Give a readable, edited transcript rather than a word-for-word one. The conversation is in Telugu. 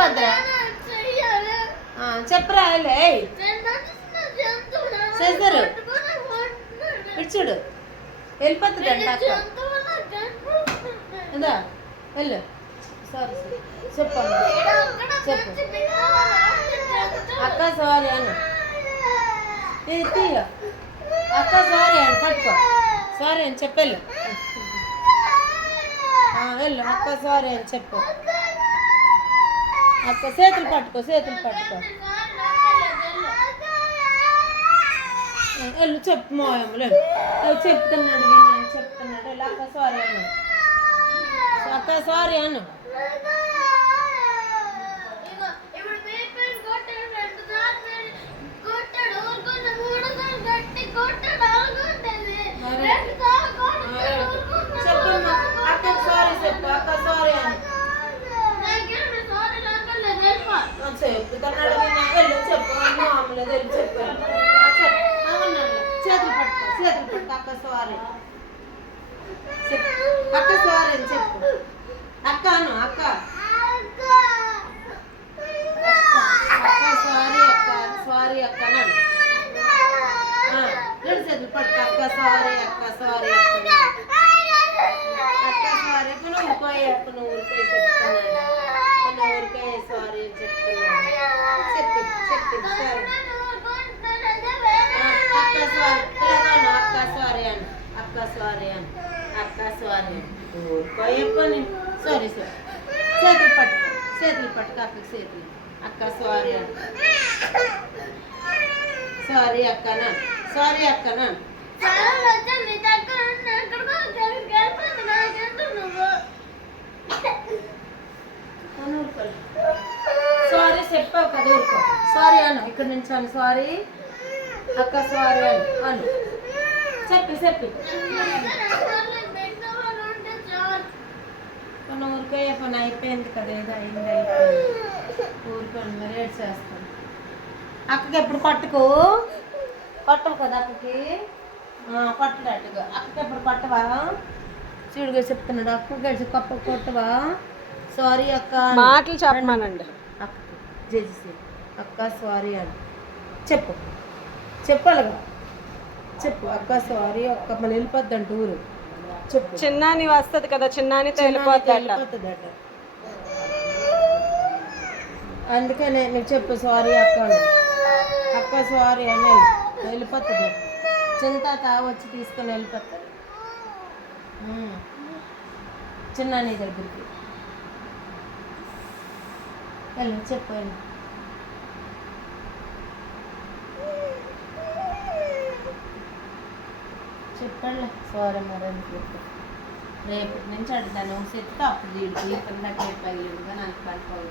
వెళ్ళిపోద్దురా చెప్పరా చేస్తారు ఇచ్చుడు వెళ్ళిపోతుందంట అక్క ఇదా వెళ్ళు సారీ చెప్పమ్మా చెప్పు అక్క సారీ అన్న ఇది తీయ అక్క సారీ అని పట్టుకో సారీ అని చెప్పెళ్ళు వెళ్ళు అక్క సారీ అని చెప్పు అక్క చేతులు పట్టుకో వెళ్ళు చెప్పు మోయమ్మ చెప్తున్నాడు విన్నాను చెప్తున్నాడు వెళ్ళు అక్క సారీ అను అక్క సారీ అను చెప్పమ్మా అక్కకు సారీ చెప్పు అక్క సారీ అని చెప్తున్నాడు వెళ్ళు చెప్పు మామూలు వెళ్ళి చెప్పు చేతులు పట్టుకో అక్క సారీ అక్క సారీ అని చెప్పు అక్క అను అక్క సారీ అక్క నన్ను రెండు చేతులు పట్టుకో అక్క సారీ అక్క సారీ అక్క సారీ అక్క నువ్వు ఊరుకోయి అక్క నువ్వు ఊరికాయ చెప్తున్నాడు ఊరికాయ సారీ అని చెప్తున్నాడు చెప్పి సారీ అక్క సారీ ఇలాగాను అక్క సారీ అని అక్క సారీ అని అక్క సారీ అని ఊరుకోయి పని సారీ చేతులు పట్టుకో అక్కకి చేతులు అక్క సారీ అని సారీ అక్కనా సారీ అక్కనా సారీ చెప్పావు కదా ఊరుకో సారీ అను ఇక్కడ నుంచి అను సారీ అక్క సారీ అను చెప్పి మన ఊరికే పని అయిపోయింది కదా ఏదో అయింది ఊరుకోండి మరి ఏడు చేస్తాను అక్కకి ఎప్పుడు కొట్టవు కదా అక్కకి కొట్టలేట్టుగా అక్కకి ఎప్పుడు కొట్టవా చూడుగా చెప్తున్నాడు అక్క గడిచి కొట్టవా సారీ అక్క మాటలు చెప్పమానండి అక్కకి జేసి అక్క సారీ అని చెప్పాలిగా చెప్పు అక్క సారీ అక్క మన వెళ్ళిపోద్దంట ఊరు చెప్పు చిన్నాని వస్తుంది కదా చిన్నానితో వెళ్ళిపోద్దట అందుకనే నువ్వు చెప్పు సారీ అక్క సారీ అని వెళ్ళిపోతుంది చింత వచ్చి తీసుకొని వెళ్ళిపోతాడు చిన్నాని దగ్గరికి చెప్పు చెప్పండి సారీ మరి రేపటి నుంచి అడుగుతాను చెప్తే అప్పుడు వీడికి రేపు పగిలింది కానీ నాకు పడిపోదు